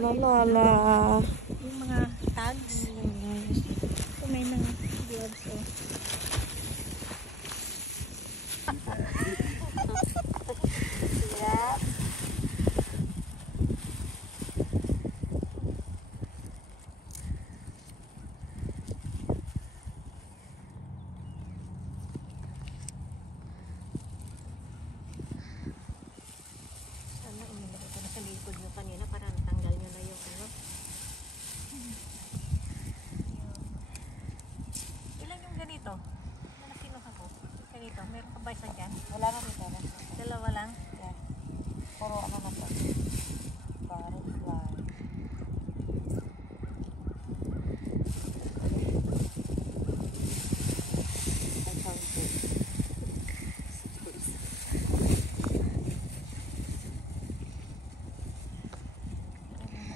Lola. Yung mga tags. So, may nang gloves. Oh. Yeah. Sana umilagay ko na sa likod nyo kanina para natanggal nyo na yung ano. Ilan yung ganito? Ano kinuha ko? Ganito. Meron ka ba isa dyan? Wala na dito. Dalawa lang? Yeah. Puro ano na to. Butterfly. I found it.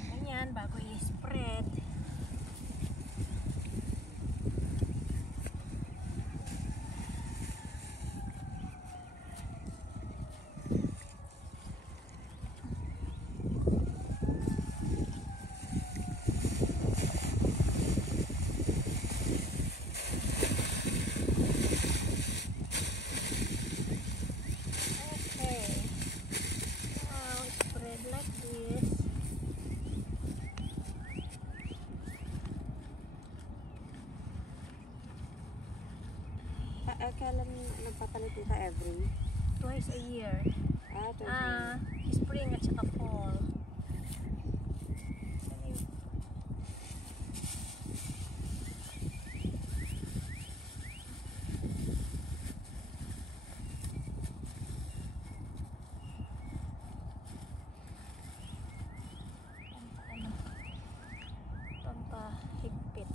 Ganyan, bago i-spread. Kailan nagpapalit dito every? Twice a year. Twice Spring at saka fall. Pampahigpit.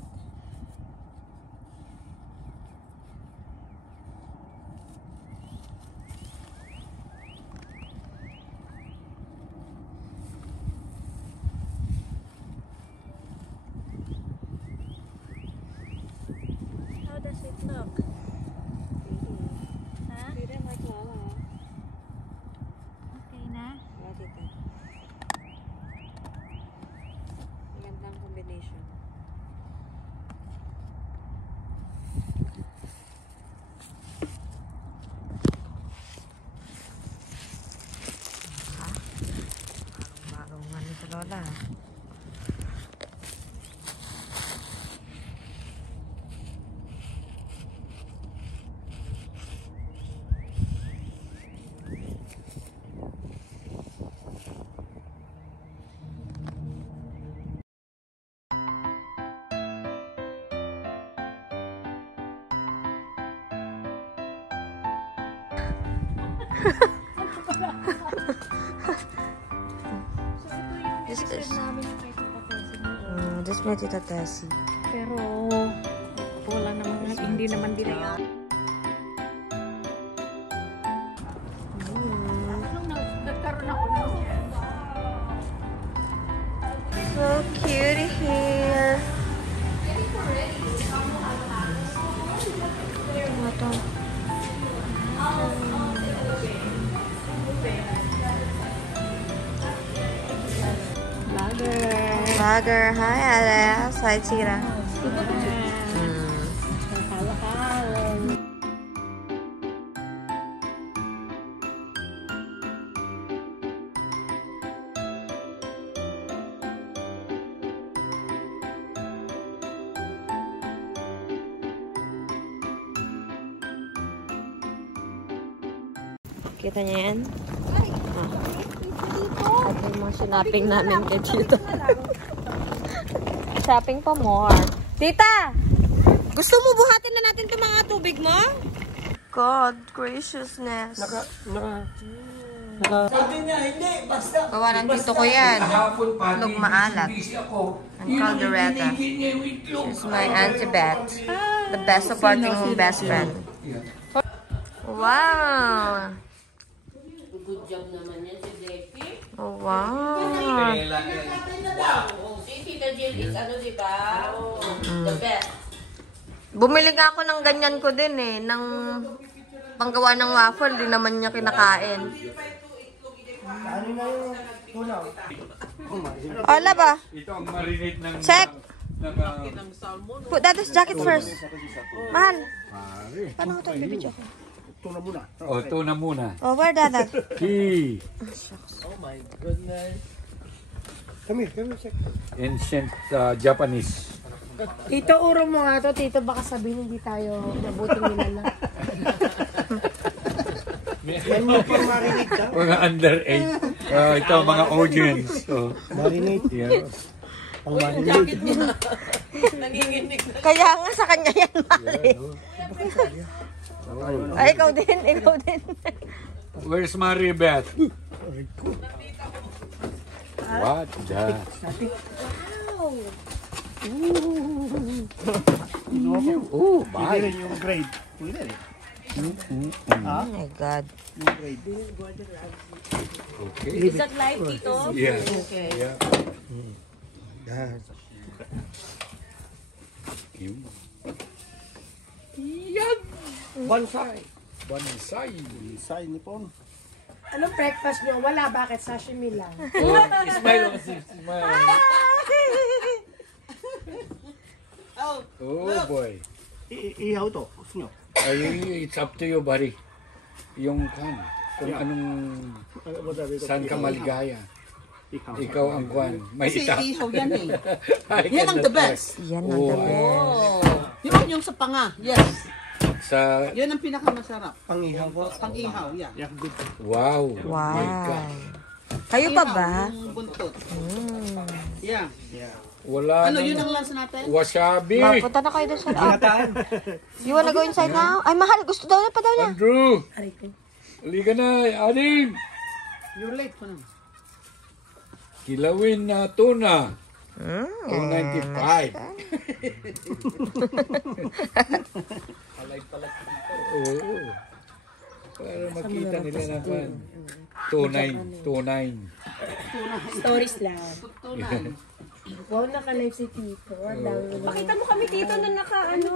How does it look? Ha? Pwede like Lola. Okay na? Yeah, tita. Magandang combination. Bagong ano sa Lola. This is this may Tita Tessie. Pero wala naman, hindi naman din yan. So cute here. Ito. Vlogger. Hi, Alex. Hi, Tira. Kita niya yan? Ito yung mga shopping namin kay Tita. Shopping pa more. Tita! Gusto mo buhatin na natin itong mga tubig mo? God, graciousness. Sabi niya, hindi, basta. Gawa ng tito ko yan. Itlog maalat. And caldereta. She's my auntie Bet. The best supporting home best friend. Wow! Good job naman yan si Defi. Oh, wow! Si Tita Jill is ano, diba? The best. Bumili nga ako ng ganyan ko din eh. Ng panggawa ng waffle. Di naman niya kinakain. Ano na yung Ala ba? Ito ang marinate ng... Check. ng Put that jacket first. Mahal. Paano ko ito i-video ko? tuna muna. Oh, where that? Key. Come here, check. Ancient Japanese. Tito, urong mo nga to. Tito, baka sabihin hindi tayo mabuting nilala. Yan mo pang marinate ka. Mga underage. Ito mga audience. So, Marinate. yeah. Ang marinate. Kaya nga sa kanya yan, mahal. Ay, ikaw din, ikaw din. Where's Maribeth? What the? Oh, Pwede bye. rin yung grade. Pwede rin. Oh my God. Yung grade. Okay. Is that live, Tito? Yeah. Okay. Yeah. Yan. Yun. Bonsai. Bansay. Bonsai Nippon. Anong breakfast nyo? Wala, bakit? Sashimi lang. Oh, smile. Smile. Oh boy. Ihaw to. Gusto nyo? Ay, it's up to you, buddy. Yung kung anong saan ka maligaya. Ihaw. Ikaw ang kwan. May Kasi ita. ihaw yan eh. I Yan ang cannot the best. Yan ang the best. Yung sa panga, yes. Sa Yan ang pinakamasarap. Pang-ihaw po. Pang ihaw, yan. Yeah, good. wow. Wow. My God. Kayo pa Ihaw, ba? Yung buntot. Yeah. Yeah. Wala Ano, nang yun ang lance natin? wasabi. Punta na kayo doon sa loob. You wanna go inside now? Ay, mahal. Gusto daw na pa daw niya. Andrew. Halika na, Ading. You're late pa naman. Kilawin na tuna. 295. Oo. Para makita nila na kwan. 29. Stories lang. Tunan. Wow, naka-live si Tito. Ang dami mo. Pakita mo kami, Tito, na naka-ano.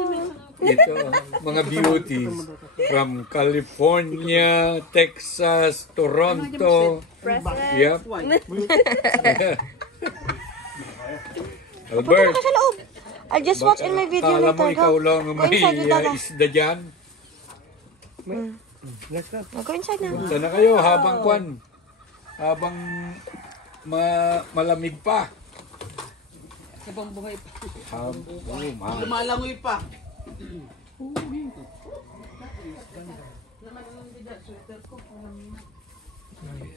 Ito, mga beauties from California, Texas, Toronto. Yep. Why? Albert, Sa loob. I'll just watch in my video kala mo later. ikaw Go. lang Go may inside with Dada. isda dyan? Let's go. Go inside na. Punta na kayo habang kwan. Habang malamig pa. Habang buhay pa. Oh, man. Lumalangoy pa.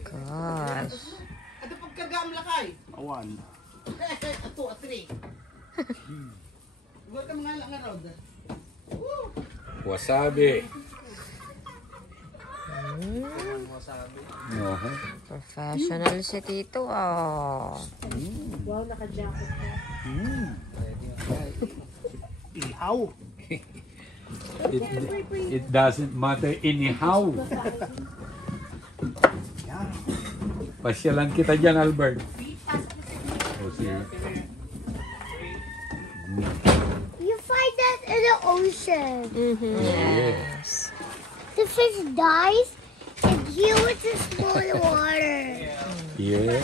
Gosh. Ito pagkagam lakay. Awan. Ato, atri. Huwag ka mga lang nga rod. Wasabi. Professional si Tito. Oh. Wow, naka-jacket na. Ihaw. It doesn't matter anyhow. Pasyalan kita dyan, Albert. Oh, see. You find that in the ocean. Yes. The fish dies and here with the small water. Yes.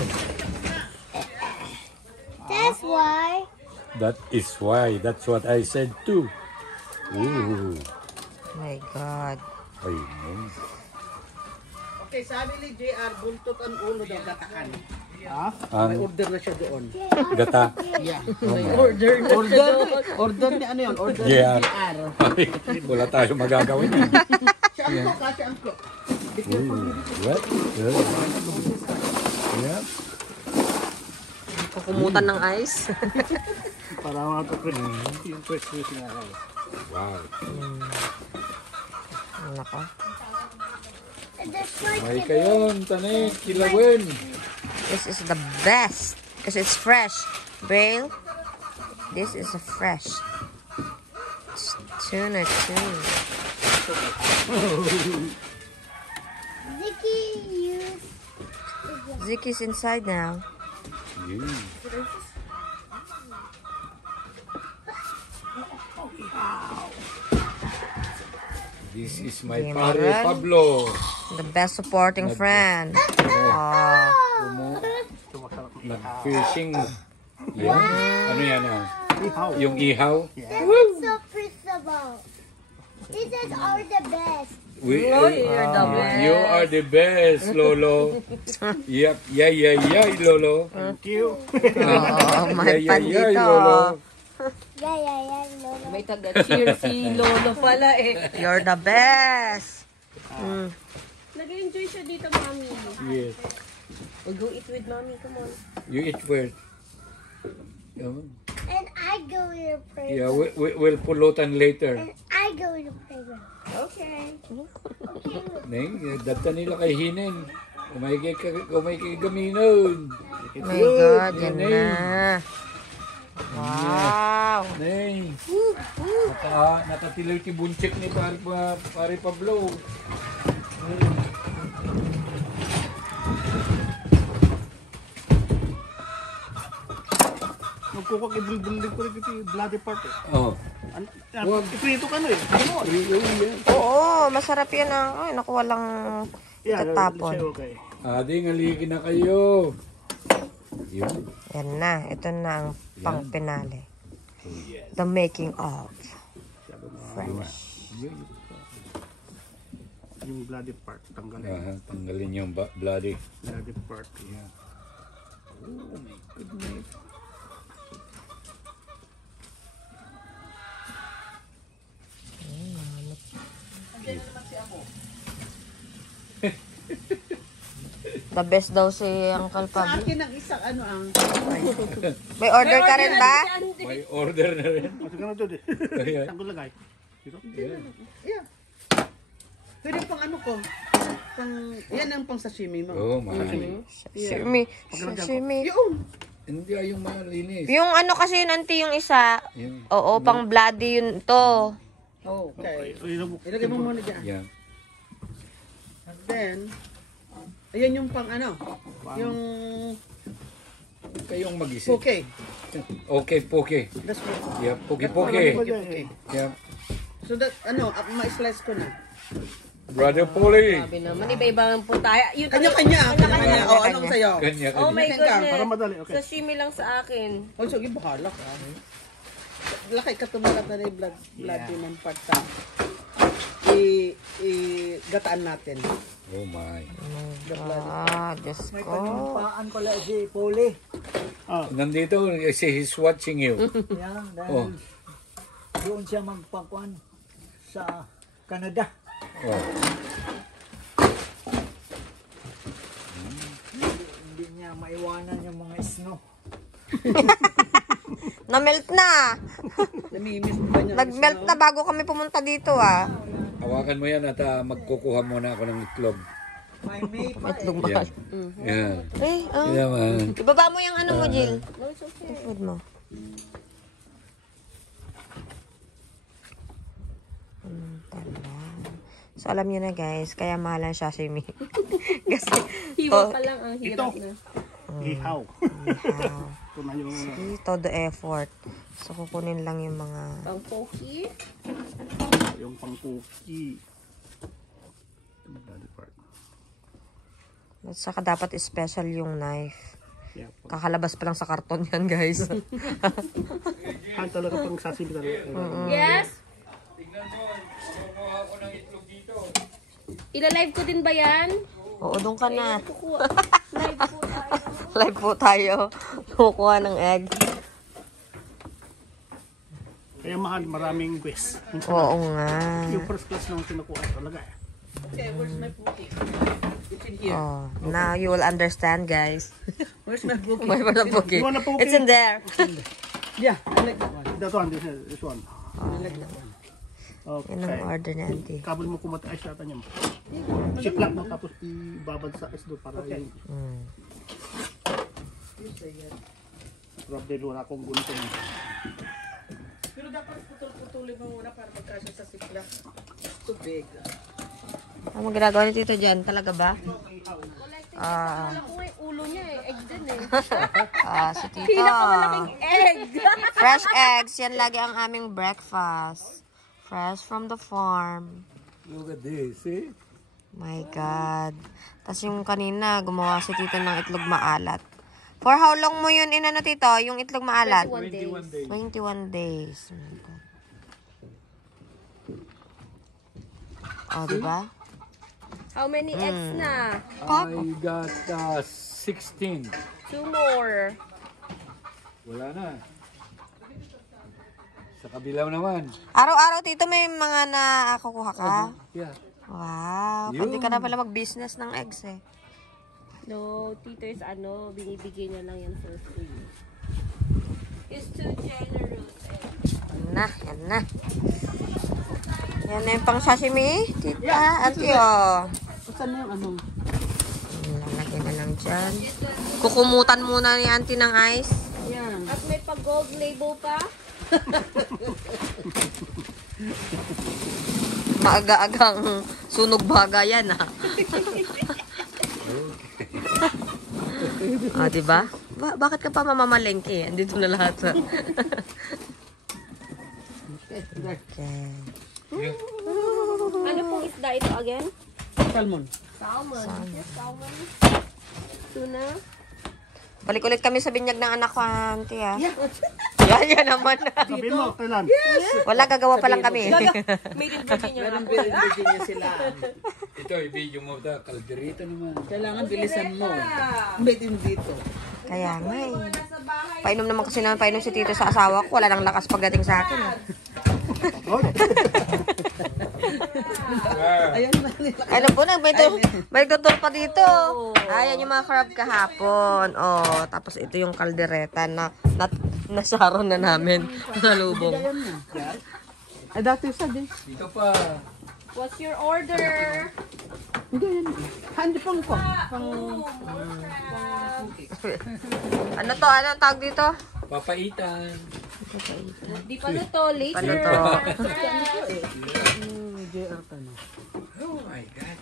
That's why. That is why. That's what I said too. Ooh. My God. Ayun. Okay, sabi ni JR, buntot ang ulo daw gatakan. Ang May order na siya doon. gata. Yeah. May order na siya doon. Order ni ano yun? Order ni Yeah. JR. Wala tayo magagawin. Siya ang cook, siya ang cook. Ooh. What? Yeah. Kukumutan ng ice. Para mga to-press. Yung press na ako. Wow. Nako. May kayon, tanay, kilawin. This is the best. Because it's fresh. Braille, this is a fresh. Tuna too. Vicky used. Zicky's inside now. Yeah. This is my General. pare Pablo. The best supporting friend. Oh. nag-fishing. Yan. Ano yan ah? Ihaw. Yung ihaw. This is so principal. These are the best. You're the best. You are the best, Lolo. Yep. Yeah, Lolo. Thank you. Oh, may pan dito. Lolo. Yeah, Lolo. May taga-cheer si Lolo pala eh. You're the best. Nag-enjoy siya dito, Mami. Yes. We'll go eat with Mommy, come on. You eat first. And I go in the Yeah, playground. we'll pulutan later. And I go in the playground. Okay. Neng, data nila kay Hinen. Umay kay gaminon. My God, yan na. Wow. Neng. Nakatilaw ti bunchik ni Pari Pablo. Nagkukak i-building ko rin ito yung bloody part eh. Oh. Iprito ka na eh. Oo, masarap yan ah. Ay, naku, walang tatapon. Okay. Adi, ngaligin na kayo. Yun. Yan na. Ito na ang pang-pinale. The making of fresh. Yung bloody part, tanggalin. Tanggalin yung bloody. Bloody part. Yeah. Oh my goodness. The best daw si Uncle Sa Pablo. akin ang isang ano ang... May order ka rin ba? May order na rin. Masa ka na ito eh. Ayan. Saan ko lagay? Dito? Yeah. Pwede pang ano ko. Yan ang pang sashimi mo. Oh my. Sashimi. Yun. Hindi yung malinis. Yung ano kasi yun, auntie, yung isa. Yung, Oo, pang bloody yun to. Okay. Ayun mo. Ilagay mo muna dyan. yeah. And then, ayan yung pang ano. Yung Kayong mag-isip. poke. Okay, poke. That's what. Yeah, poke. Okay. Yeah. So that, ano, ma-slice ko na. Brother Polly. Sabi naman, iba-iba po tayo. Yun, Kanya-kanya. Kanya-kanya. O, anong sa'yo? Kanya, Oh my goodness. Para madali, okay. Sashimi lang sa akin. O, sige, bahala ka. Laki ka tumalap na yung blood yun ng part sa gataan natin. Oh my. Ah, Diyos ko. Paan pala si Poli. Nandito, he's watching you. Yan, Oh. dahil doon siya magpakuan sa Canada. Oh. Hindi niya maiwanan yung mga snow. Na-melt na. Namimiss mo ba niya? Nag-melt na bago kami pumunta dito ah. Hawakan mo yan at magkukuha muna ako ng itlog. May may pa eh. Itlog Yeah. mahal. Yeah. Eh, Yeah, man. ibaba mo yung ano mo, Jill. Yung food mo. So, alam niyo na guys, kaya mahal ang sashimi. Kasi, Hiwa pa lang ang hirap na. Ihaw. wow, Ito na yung todo effort. So, kukunin lang yung mga... Pang poki. pang-cookie. Yung bloody part. At saka dapat special yung knife. Yeah. Kakalabas pa lang sa karton yan, guys. Talaga pang sashimi talaga. Yes? Tignan mo, kukuha ako ng itlog dito. Ila-live ko din ba yan? Oo, doon ka na. Kukuha. Live po tayo. Live po tayo. Kukuha ng egg. Kaya mahal, maraming quest. Oo nga. Yung first class naman kinukuha talaga. Okay, where's my poke? It's in here. Oh, now you will understand, guys. Where's my poke? May wala poke. You wanna poke? It's in there. Yeah, I like that one. That one, this one. I like that one. Okay. Yan ang order ni auntie. Kabel mo kumata ice natin yan. Siplak mo tapos ibabad sa ice doon para yung problem wala akong guntong. Pero dapat putol-putulin mo muna para magkasya sa siplak. Too big. Ano ginagawa ni Tito dyan? Talaga ba? Alam ko nga yung ulo niya eh. Egg din eh. Si Tito. Pinakamalaking egg. Fresh eggs. Yan lagi ang aming breakfast. Fresh from the farm. Look at this, see? My God. Tapos yung kanina, gumawa si Tito ng itlog maalat. For how long mo yun inano, Tito? Yung itlog maalat? 21 days. 21 days. Oh, diba? How many eggs na? I got 16. 2 more. Wala na. Sa kabilang naman. Araw-araw, Tito, may mga nakukuha ka? Yeah. Wow. Pwede ka na pala mag-business ng eggs eh. No, Tito is binibigay niya lang yan for free. He's too generous. Yan na. Yan na yung pang sashimi, Tita. Auntie, oh. Saan na yung ano? Lalagyan na lang dyan. Kukumutan muna ni Auntie ng ice. Yan. At may pag-gold label pa. Maaga-agang sunog baga yan, ha? Diba? Bakit ka pa mamamalengke? Andito na lahat, ha? Okay. Ano pong isda ito again? Salmon. Salmon. Yes, salmon. Tuna. Balik ulit kami sa binyag ng anak ko, Auntie, ha? Yan naman. Sabihin mo, kailan? Wala, gagawa pa lang kami. Made in Virginia. Meron Virginia sila. Ito, i-video mo ito. Kalderita naman. Kailangan bilisan mo. Made in dito. Kaya nga, eh. Painom naman kasi naman, painom si Tito sa asawa ko. Wala nang lakas pagdating sa akin, eh. Ayan na nila. Alam po na, may tutor pa dito. Ayan yung mga crab kahapon. Oh, tapos ito yung kaldereta na nasaron na namin sa lubong. Ay, dati sa din. Dito pa. What's your order? Hindi yan. Hindi pang ko. Ano to? Ano ang tawag dito? Papaitan. Di pa na to. Later. Paano to? JR ka na. Oh my God.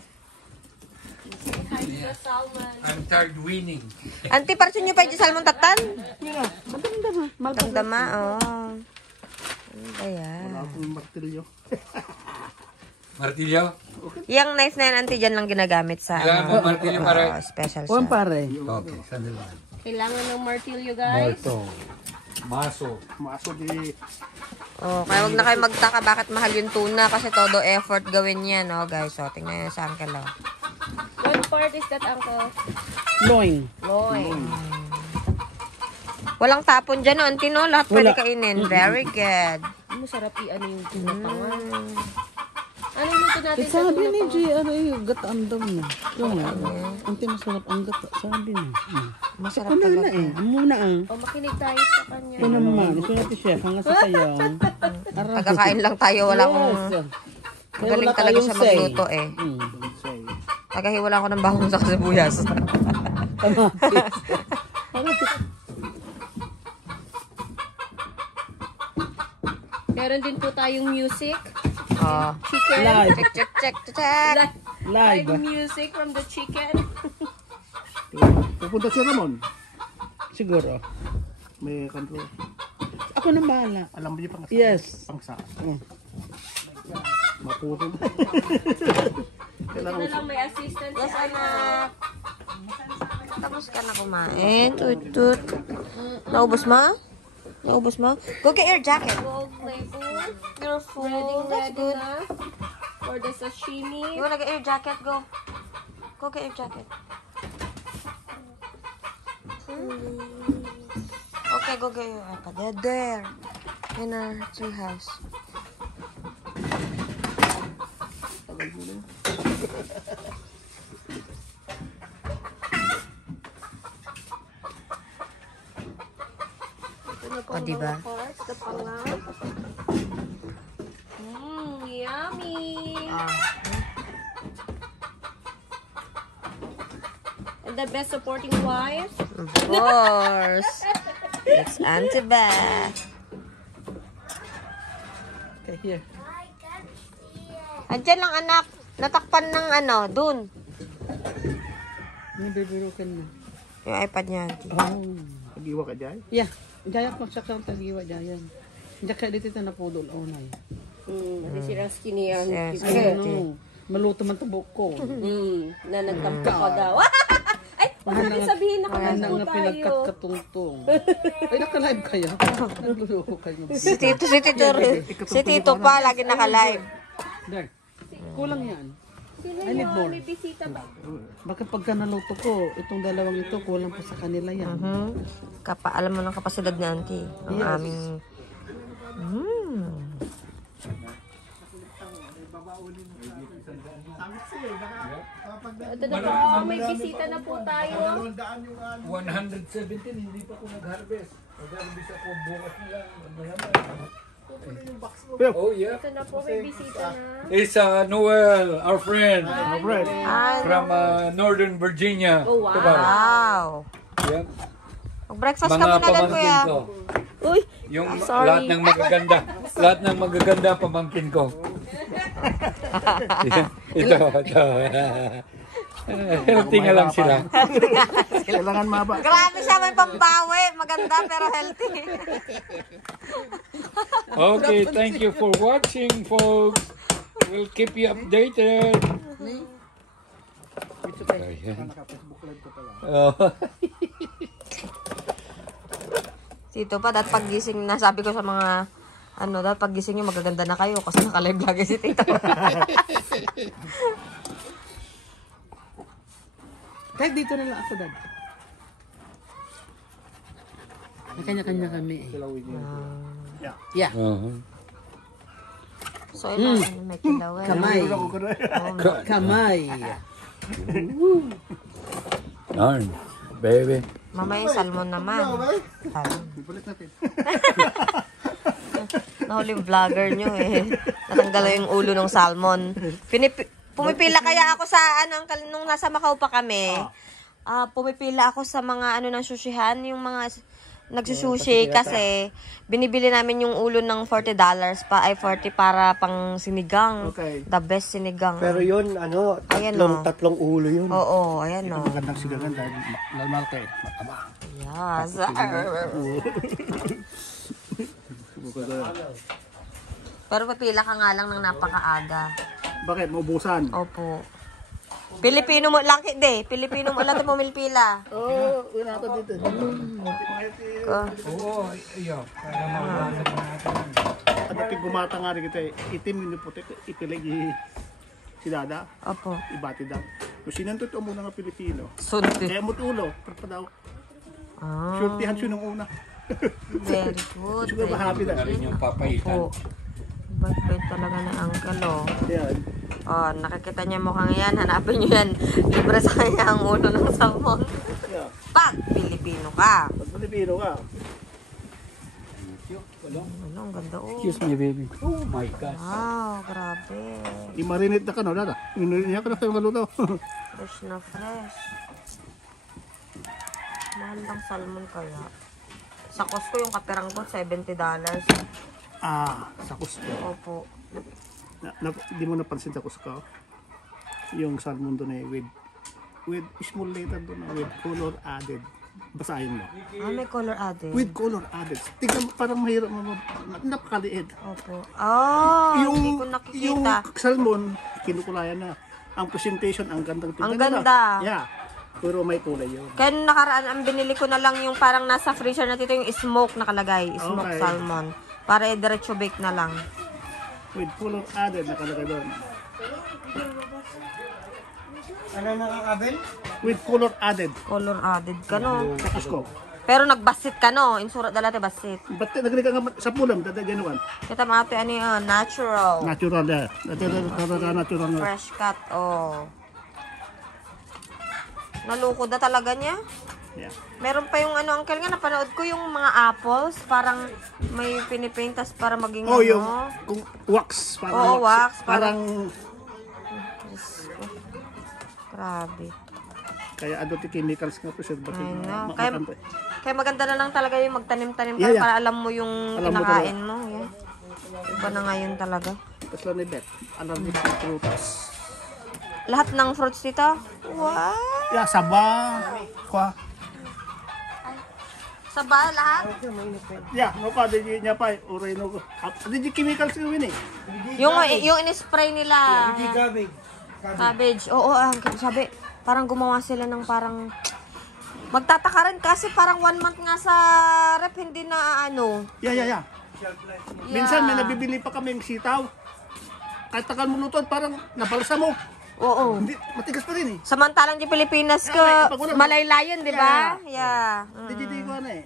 Hi, the salmon. I'm tired winning. Auntie, parang nyo pa yung salmon tatan? Mira, maganda ba? Tagdama, oh. Ano ba yan? Wala akong martilyo. Martilyo? Yung knife na yan, Auntie, dyan lang ginagamit sa Kailangan mo martilyo para... special Juan siya. pare. Okay, sandali lang. Kailangan ng martilyo, guys. Marto. Maso. Maso di... Oh, kaya wag na kayo magtaka bakit mahal yung tuna kasi todo effort gawin yan, oh, guys. So, tingnan nyo sa uncle, oh. What part is that, Uncle? Loin. Loin. Walang tapon dyan, no, Auntie, no? Lahat pwede Wala. kainin. Very good. Masarap yung tuna pa nga. Ano luto natin sa Sabi tuna ni pa? G, yung gataan daw niya. Yung nga, ang masarap ang gata. Sabi niya. Masarap Ano na talaga. eh, muna ang. O, makinig tayo sa kanya. Ito naman, ito natin siya, hanga sa sayang. Pagkakain lang tayo, walang... Galing talaga siya magluto, eh. Tagahiwala ko ng bawang sa sibuyas. Meron din po tayong music. Oh. Chicken. Live. Check. Live Live. music from the chicken. Pupunta si Ramon. Siguro. May kanto. Ako na bahala. Alam mo yung pang Yes. pangsa. Mm. Mapuro. Ito na lang may assistant si anak. Tapos ka na kumain. Tut. Naubos mo? Go get your jacket. Gold label. You're full. Ready That's good. na. For the sashimi. You wanna get your jacket? Go. Go get your jacket. Okay, go get your iPad. There. In our tree house. Ito na po O, ang diba? mga parts. Ito pa nga. Yummy. And the best supporting wife. Of course. It's Auntie Beth. Okay, here. Andiyan lang, anak. Natakpan ng dun. May bibirukan na. Yung iPad niya, Auntie. Oh. Pag-iwa ka dyan. Yeah. Jaya ko sa kang tagiwa jayan. Jaka dito na napudol onay. Hindi silang skinny yan. Yes. Ay, no. Maluto man tabok ko. Na nagtampo ka daw. Ay, Huwag natin sabihin na Mahal kapag po na tayo. pinagkat-katungtong. Ay, naka-live kaya? Nagluloko kayo. Si Tito pa, lagi naka-live. Dahil, kulang yan. Sino I need yun? more. May bisita ba? Bakit pagka naluto ko, itong dalawang ito, kulang po sa kanila yan. Alam mo ng kapasidad ni Auntie. Ang Yes. aming... Ito na po, may bisita na po tayo. 117, hindi pa ko nag-harvest. Nag-harvest ako bukas na lang. Oh yeah. Ito na po, may bisita na. It's Noel, our friend from Northern Virginia. Oh, wow. Diba? Wow. Yeah. Mag-breakfast ka Mga muna doon, pamangkin kuya. ko. Uy, Yung sorry. lahat ng magaganda pamangkin ko. ito. Healthy nga lang sila. Kailangan maba. Grabe siya, may pambawi. Maganda pero healthy. Okay, thank you for watching, folks. We'll keep you updated. Ayan. Oh. Tito pa, dapat paggising na, sabi ko sa mga, dapat paggising nyo, magaganda na kayo kasi naka-live lagi si Tito. Kahit dito na lang ako, Dad. May kanya-kanya kami eh. Yeah. Uh-huh. So, may kilawin. Kamay. Kamay. Darn, baby. Mamaya salmon naman. Balik natin. Nahuli yung vlogger nyo eh. Natanggal yung ulo ng salmon. Pumipila kaya ako sa nung nasa Macau pa kami. Pumipila ako sa mga ng sushihan, yung mga nagsusushi kasi binibili namin yung ulo ng $40 $40 para pang sinigang. Okay. The best sinigang. Pero yun, Ayan, tatlong ulo yun. Oo, ayan o. Magandang sigagan dahil normal kayo. Mataba. Yes. Pero papila ka nga lang ng napakaaga. Bakit? Maubusan? Opo. Pilipino mo lang, hindi. Pilipino mo lang ito pumilpila. Oo, wala natin dito. Oo, iyo. Para mawala natin. At gumata nga rin kita itim yung puti, ipilig si Dada, Opo. ibati daw. Kung sinanto ito muna ng Pilipino, Sunti. kaya mo't ulo, pa daw. Ah, Shortihan siya nung una. very good. Siguro ba happy na? Rin yung papaitan. Opo. Bait-bait talaga ng uncle, oh. Yan. Oh, nakikita niya mukhang yan. Hanapin niyo yan. Libre sa kanya ang ulo ng salmon. Yeah. Pag Pilipino ka. Pag Pilipino ka, Ano, ang ganda, oh. Excuse me, baby. Oh my gosh. Wow, grabe. i-marinate na ka no, Dada. Inunin ka na kayo maluto. Fresh na fresh. Mahal lang salmon kaya. Sa Costco yung kaperang ko, $70. Sa Cusco. Opo. Di mo napansin sa Cusco? Yung salmon doon eh, with small letter doon, with color added. Basahin mo. May color added. With color added. Tingnan mo, parang mahirap mo. Napakaliit. Opo. Hindi ko nakikita. Yung salmon, kinukulayan na. Ang presentation, ang gandang tingnan. Ang ganda. Yeah. Pero may kulay yun. Kaya nung nakaraan, ang binili ko na lang yung parang nasa freezer na dito yung smoke nakalagay. Smoke Okay. salmon. Para diretso bake na lang. With color added, nakalagay doon. Ano nakakabel? With color added. Color added ka, no? Sa Cusco. Pero nagbasit ka, no? Insurat dala te basit. Ba't naglagay ka nga sa pulam, dadagyan naman. Kita mo ate, ano yun? Natural. Natural na. Natural na. Fresh cut, oh. Nalukod na talaga niya. Yeah. Meron pa yung uncle nga, napanood ko yung mga apples. Parang may pinipaintas para maging Oh, yung kung wax. Oo, wax. Parang, Grabe. kaya ano ti chemicals nga po siya. Ba't I yung know. makakanta. Kaya maganda na lang talaga yung magtanim-tanim ka Yeah, yeah. para alam mo yung Alam mo kinakain mo. Yeah. Iba na ngayon talaga. Tapos lang ni Beth. Alam ni Beth prutas. Lahat ng fruits dito? Wow! Yeah, saba. Kwa. Saba lahat? Yeah, no pa, di niya pa. Uray no. Di chemicals yun eh. Yung in-spray nila. Hindi gabig. Cabbage. Oo, sabi, parang gumawa sila ng parang Magtataka rin kasi parang 1 month nga sa rep, hindi na ano. Yeah. Minsan may nabibili pa kami yung sitaw. Kahit tagal mo luto, parang nabalsa mo. Oo. Hindi, matigas pa rin eh. Samantalang di Pilipinas ko, malaylayan, di ba? Yeah. Hindi ko na eh.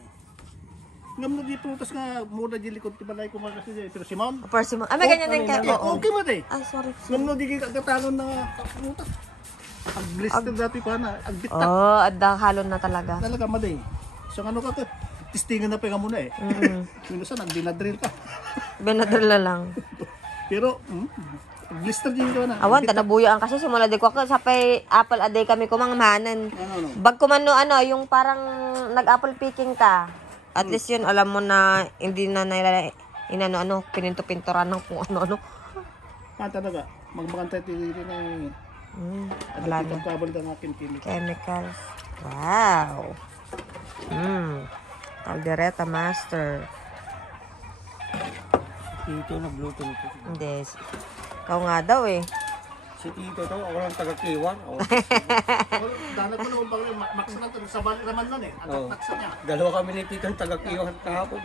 Ngam mo di prutas nga muna di likod ti balay ko mga kasi pero Simon. Persimmon. Ay, may ganyan din ka. Yeah, Oo. okay mo eh. Ay, sorry. Ngam mo di kagatanon na prutas. Ang blister dati pa na, ang bitak. Oh, adang halon na talaga. Talaga maday. So ano ka tistingan na pa nga muna eh. Minsan nagdinadrill ka. Benadryl lang. Pero blister din ko na. Awan, tanabuyaan kasi simula di ko sa pay apple a day kami kumangmahanan. Ano? Bag kumano yung parang nag-apple picking ka. At least yun, alam mo na hindi na nila inano pininto-pinturan ng kung ano-ano. Talaga. Magmakantay tili na eh. Wala na. Magkabal ng akin kinik. Chemicals. Wow. Caldereta Master. Tito, nagluto nito. Hindi. Ikaw nga daw eh. Si Tito daw, ako lang taga-kiwan. Dalag ko naman bang max na ito. Sa bali naman nun eh. Oo. At niya. Dalawa kami ni Tito ang taga-kiwan kahapon.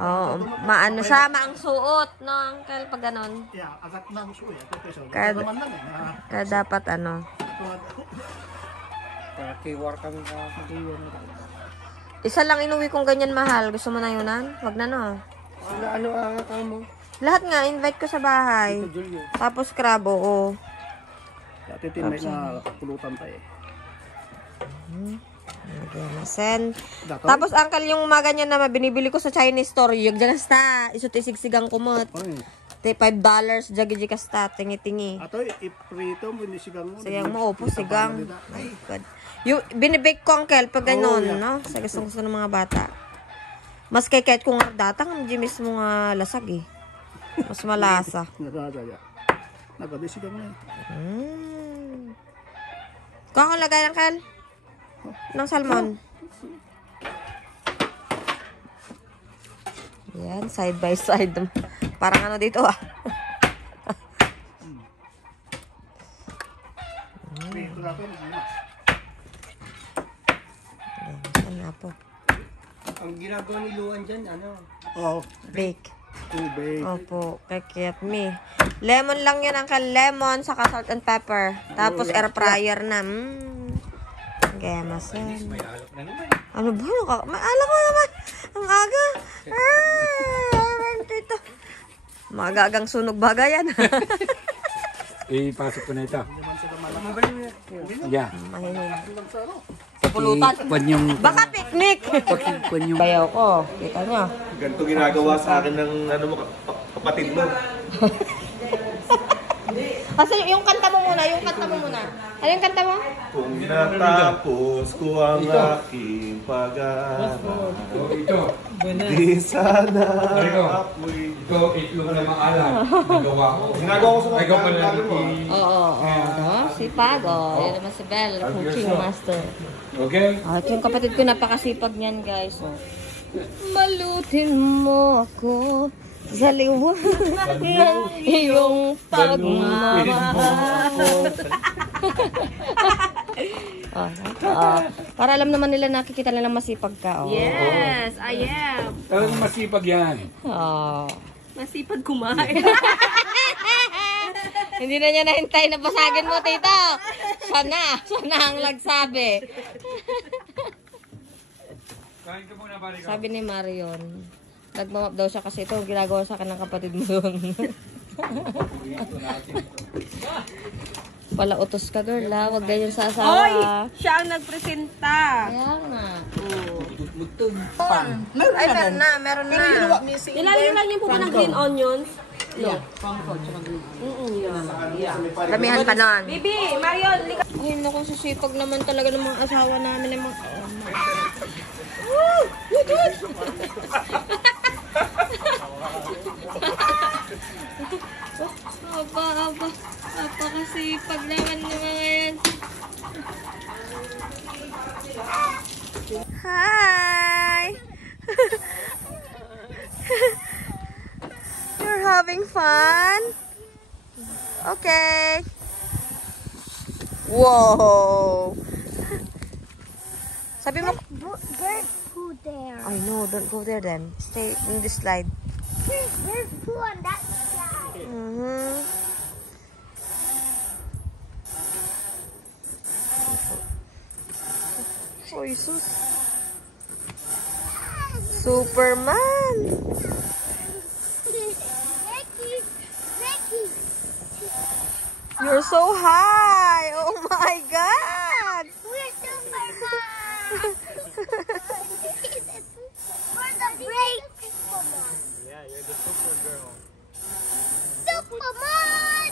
Oo, maano siya, maang suot, no, Uncle, pag ganon. Yeah, agat na gusto eh. Kada- Naman nun eh. Kaya dapat ano. Taga-kiwan kami kahapon. Isa lang inuwi kong ganyan mahal. Gusto mo na yunan? Wag na no. Ano ang mo? Lahat nga, invite ko sa bahay. Julio. Tapos crab, oo. Dati tinay na pulutan tayo eh. Sen. Dato? Tapos uncle, yung mga ganyan na binibili ko sa Chinese store, yung kasta, isut isigsigang kumot. Ay. $5, jagi kasta, tingi-tingi. Ato, iprito mo, inisigang mo. Sigang mo, opo, sigang. Ay, God. Yung binibake ko, uncle, pag gano'n, no? Sa gusto ng mga bata. Mas kay kahit kung datang, hindi mismo nga lasag eh. Mas malasa. Nagadaya. Nagadisigang mo eh. Kakalagay, uncle? Ng salmon. Yan, side by side. Parang ano dito ah. Prito natin. Yan na po. Ang ginagawa ni Luan dyan, ano? Oo. Bake. Tubig. Opo, kay me. Lemon lang yan, uncle. Lemon, saka salt and pepper. Tapos air fryer na. Kaya masan. Ano ba? Maalam mo naman. Ang aga. Dito. Magagang sunog bagay yan. Ipasok ko na ito. Yeah. Mahihin. Pulutan. Pakikuan yung... Baka picnic. Pakikuan yung... Bayaw ko. Kita nyo. Ganito ginagawa sa akin ng ano mo, kapatid mo. Kasi yung kanta mo muna. Ano yung kanta mo? Kung natapos ko ang aking pag-aaral, Ito. di sana Ito. ako'y... Ito, itlog na maalam. Nagawa ko. Ginagawa ko sa mga Ikaw pala pag-aaral mo. Oo. Sipag. Yan naman si Belle. Cooking master. Okay? Yung kapatid ko napakasipag niyan, guys. Malutin mo ako sa liwanag ng iyong pagmamahal. Para alam naman nila, nakikita nila masipag ka. Yes, I am. Talagang masipag yan. Masipag kumain. Hindi na niya nahintay na basagin mo, tito. Siya na ang nagsabi. Kain ka muna, balik. Sabi ni Marion, nagmamap daw siya kasi ito ang ginagawa sa akin ng kapatid mo doon. Pala utos ka, girl, ha? Huwag ganyan sa asawa. Hoy! Siya ang nagpresenta. Kaya nga. Meron Ay, naman. meron na. Nilalagyan lang yung po ng green onions. Ramihan pa nun. Bibi, Marion, lika. Ay, naku, susipag naman talaga ng mga asawa namin. Ng mga... Napakasipag naman ng mga yan. Hi! You're having fun? Okay. Whoa! Sabi mo, There's food there. I know, don't go there then. Stay in this slide. There's food on that side. Oh, Jesus. Superman! Ricky. You're so high! Oh my God! We're Superman. For the break. Yeah, you're the super girl. Superman.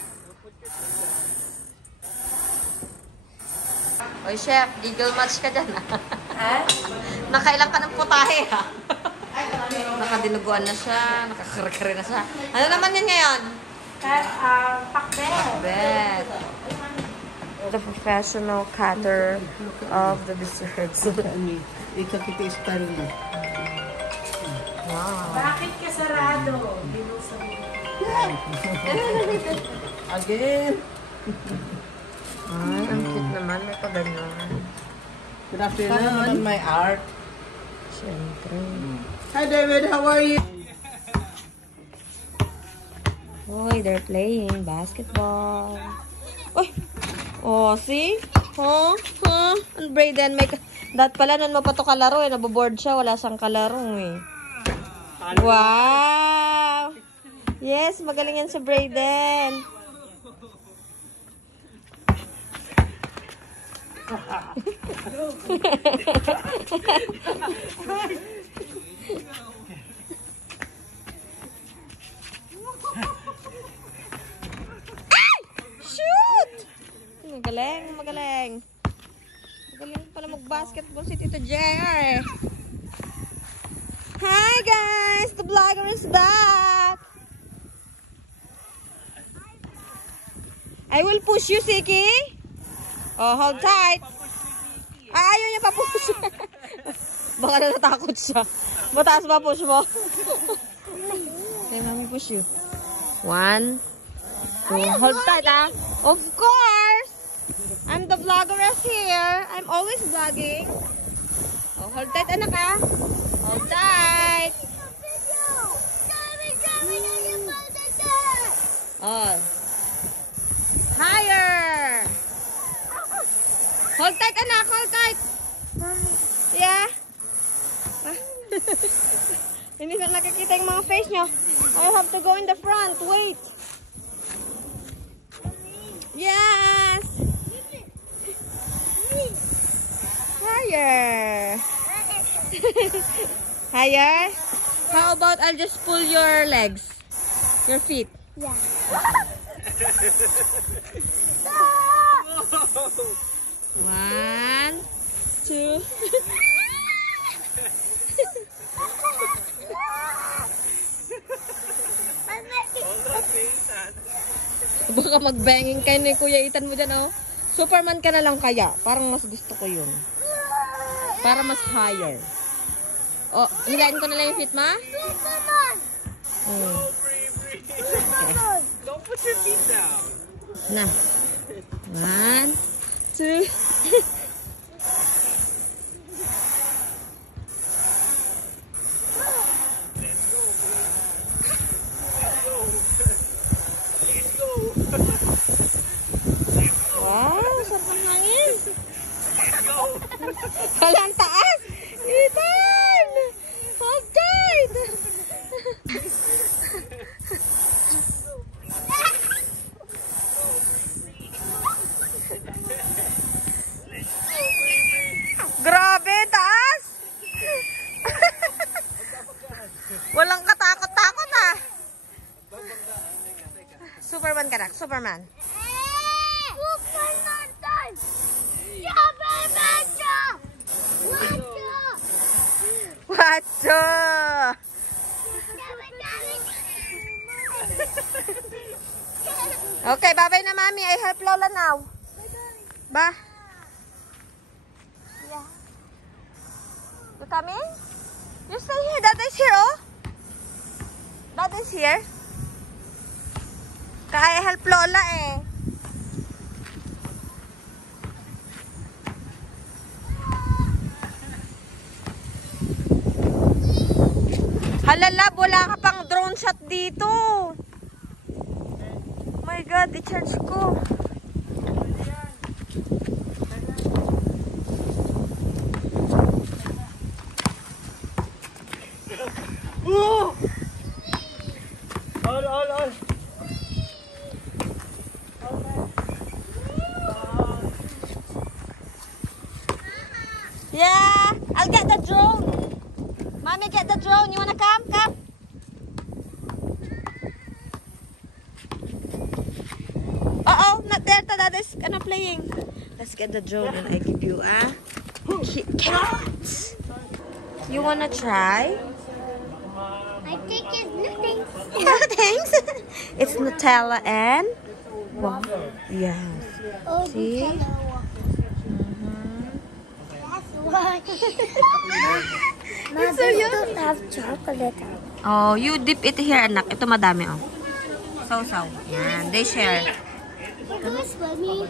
Oy, chef, giggle match ka dyan, ha? Nakailang ka ng putahe, ha? Nakadinuguan na siya, nakakare na siya. Ano naman yan ngayon? Pakbet. The professional cutter of the desserts. Ikakita style mo. Wow. Bakit ka sarado? Again. Ay, ang cute naman. May pagano'n. Good afternoon. My art. Siyempre. Hi David, how are you? Uy, they're playing basketball. Uy! Oh, see? Huh? Ang Brayden, may... Dat pala, nun mapato kalaro eh. Naboboard siya. Wala siyang kalaro eh. Wow! Yes, magaling yan si Brayden. Shoot! Magaling. Magaling pala mag-basketball si Tito JR. Hi guys! The vlogger is back! I will push you, Siki. Oh, hold tight. Ayaw niya pa-push. Baka natatakot siya. Mataas ba push mo? Okay, mami push you. 1, 2, hold tight, ah. Of course! I'm the vloggeress here. I'm always vlogging. Oh, hold tight, anak, ah. Hold tight. Oh. Higher. Hold tight, anak. Hold tight. Yeah. Hindi na nakikita yung mga face nyo. I have to go in the front. Wait. Yes. Higher. Higher. How about I'll just pull your legs? Your feet. Yeah. 1, 2. Baka mag-banging kayo ni Kuya Ethan mo dyan, oh. Superman ka na lang kaya. Parang mas gusto ko yun. Para mas higher. Oh, hilain ko na lang yung feet, ma? Superman. Don't put your feet down. Na. 1, 2. Wow, sarap ng hangin. Walang taas. Ethan! Hold tight! Grabe, taas! Walang katakot-takot, ah. Superman ka na, Superman. Superman time. Superman time. Wacho! Okay, bye-bye na, Mami. I help Lola now. Ba? Yeah. You coming? You stay here. Dada's here, oh. Dada's here. Kaya help Lola, eh. Halalab, wala ka pang drone shot dito. My God, i-charge ko. All. Yeah, I'll get the drone. Mommy, get the drone. You wanna come? Come. Uh-oh, not there. Dad is playing. Let's get the drone and I give you a Kit Kat. You wanna try? I think it's nothing. Thanks. It's Nutella and wow. Yes. Oh, See? that's why. Mom, they don't have chocolate. Oh, you dip it here, anak. Ito madami, oh. So. Yan, they share. We're going swimming.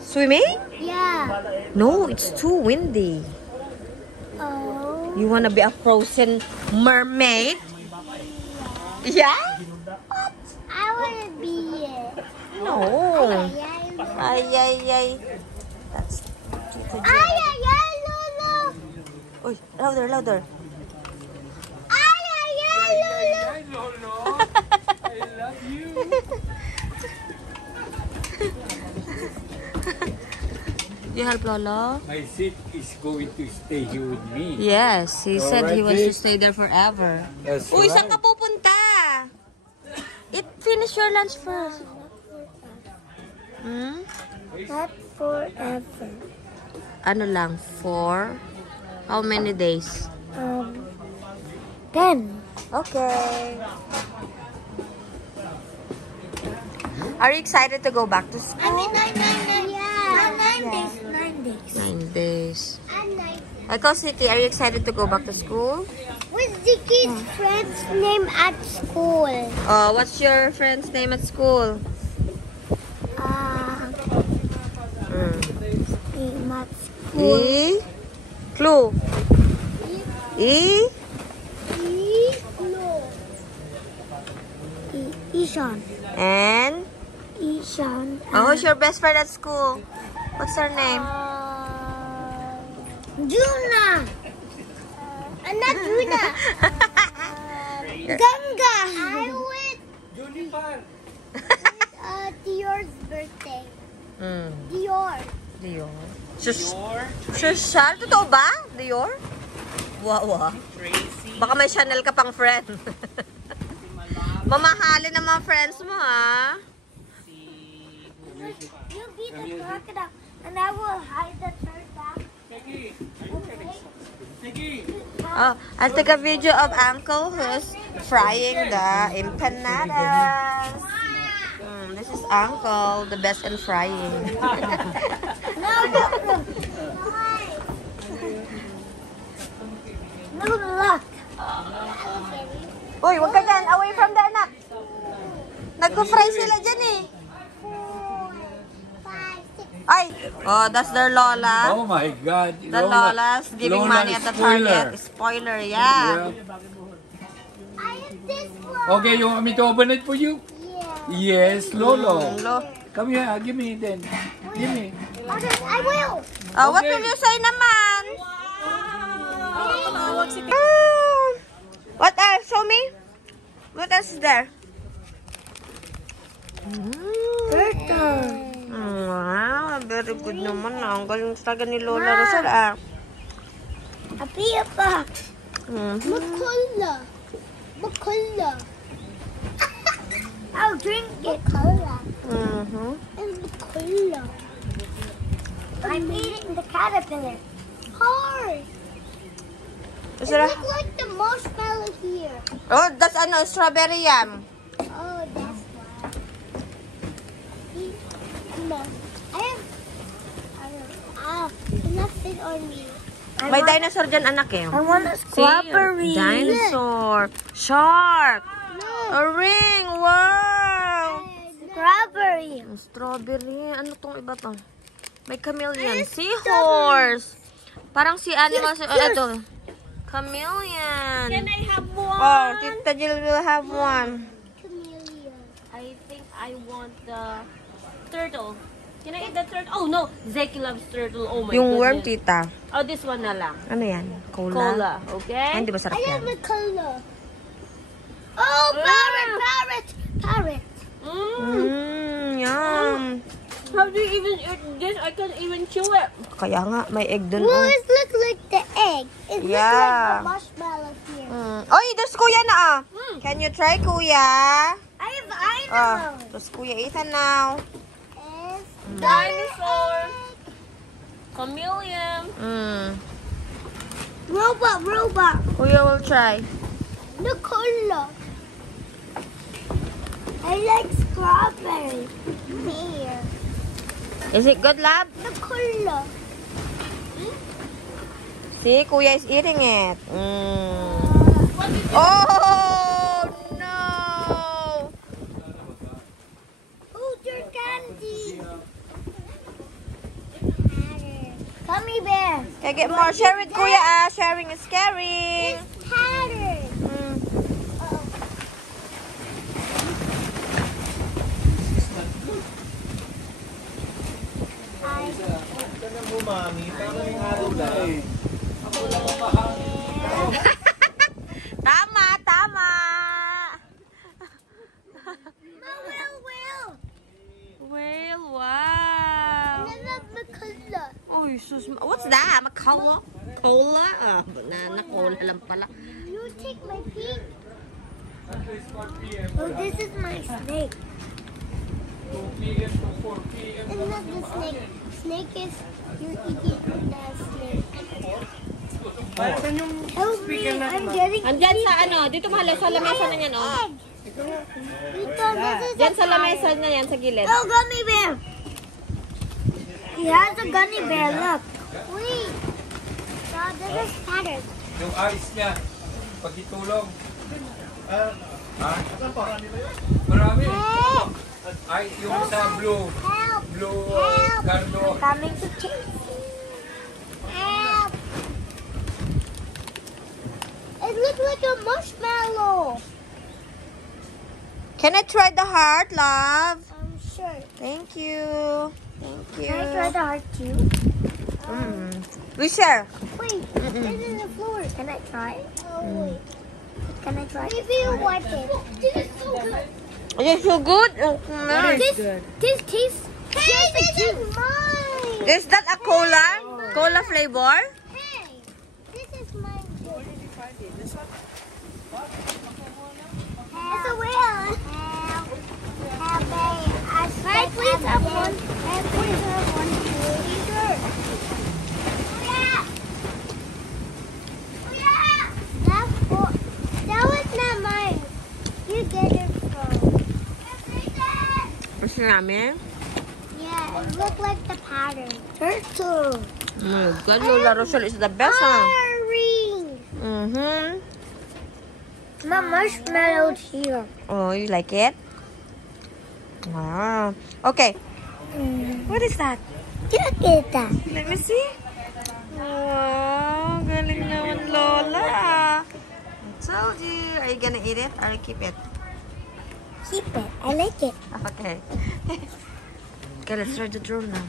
Swimming? Yeah. No, it's too windy. Oh. You wanna be a frozen mermaid? Yeah? I want to be it. No. Ay, Ay. That's Lulu. Uy, louder. Lulu. I love you. You help Lolo? My seat is going to stay here with me. Yes, he said he Alright, wants to Vic. stay there forever. That's Uy, right. saan ka pupunta? Finish your lunch first. Hmm? Not forever. Ano lang, 4? How many days? 10. Okay. Are you excited to go back to school? I mean, 9. Yeah. 9 days. 9 days. And 9. Ikaw, City, are you excited to go back to school? What's Ziggy's friend's name at school? What's your friend's name at school? Name at school. Clue. Ishan. And? Ishan. Who's your best friend at school? What's her name? Juna. Not Juna. Ganga. I went Juniper. Dior's birthday. Mm. Dior. Dior. Shushal? Totoo ba? Dior? Wow. Baka may Chanel ka pang friend. Mamahalin ng mga friends mo, ha? You be the crocodile, and I will hide the turtle. I'll take a video of Uncle who's frying the empanadas. This is Uncle, the best in frying. No luck. Uy, wag ka dyan. Away from the anak. Nagko-fry sila dyan eh. 4, 5, 6. Ay! Oh, that's their Lola. Oh my God. The Lola's giving Lola money at the spoiler. Target. Spoiler, yeah. I have this one. Okay, you want me to open it for you? Yeah. Yes, Lolo. Lo- Come here, give me then. Give me. Okay, I will. What Okay. will you say naman? What else? Show me. What else is there? Turtle. Wow, very good naman. Ang galing talaga ni Lola Rosel. Apia pa. Mhm. Bacola. I'll drink it. Bacola. Mhm. And bacola. I'm eating the caterpillar. Hard. Is It there looks like the marshmallow here. Oh, that's strawberry yam. Oh, that's why. No. I have nothing on me. May dinosaur dyan, anak eh. I want a strawberry. Dinosaur. Shark. No. A ring. Wow. Strawberry. Strawberry. Ano tong iba to? May chameleon. Seahorse. Parang si animal. Ito. Chameleon. Can I have one? Oh, Tita Jill will have one. Chameleon. I think I want the turtle. Can I eat the turtle? Oh no, Zeki loves turtle. Oh my Yung worm, goodness. tita. Oh, this one na lang. Ano yan? Cola? Cola, okay? Ay, hindi ba sarap I yan? love the color. Oh, parrot, parrot, parrot. Yum. How do you even eat this? I can't even chew it. Kaya nga, may egg dun. Well, Oh. it looks like the egg. It looks Yeah. like the marshmallow here. Oy, there's kuya na ah. Can you try kuya? I have eyes. There's kuya Ethan now. Dinosaur. Chameleon. Robot, robot. Kuya will try. The color. I like strawberry. Here. Is it good, lab? The color. See, kuya is eating it. Oh, no. Hold your candy. Gummy bear. Okay, get more. Share with kuya ah. Sharing is caring. It's pattern. Tama, tama. Well, wow. I love the color. Oh, sus. What's that? Cola? Cola? Ah, banana cola lang pala. You take my pink. Oh, this is my snake. 2 p.m. to 4 p.m. I love the snake. Snake is you're eating the snake. Help me! I'm getting Andyan sa ano, dito mahal, sa lamesa na yan, oh. egg. Dito, this is Diyan a sa lamesa na yan, sa gilid. Oh, gummy bear! He has a gummy bear, look. Wait. So, this is pattern. Yung eyes niya, pag itulog. Marami. Help! Ay, yung sa blue. Help! Blue Help! cardo. Coming to chase me. Help! It looks like a marshmallow. Can I try the heart, love? I'm sure. Thank you. Thank you. Can I try the heart too? We share. Wait, this is the floor. Can I try? Oh, wait. Can I try? Maybe you want it. This is so good. Is it so good? Oh, nice. This tastes. Hey, this is mine. Is that a cola? Cola flavor? Hey, this is mine too. It's a whale. Can I please have one? Can I please have one? Sure. That was not mine. You get it from. Gusto namin? Yeah, it looked like the pattern. Turtle. Oh my God, Lola Rochelle is the best, huh? Ring. My marshmallow's here. Oh, you like it? Wow. Okay. What is that? Look at that. Let me see. Oh, galing naman, Lola. I told you. Are you gonna eat it or keep it? Keep it. I like it. Okay. Okay, let's try the drone now.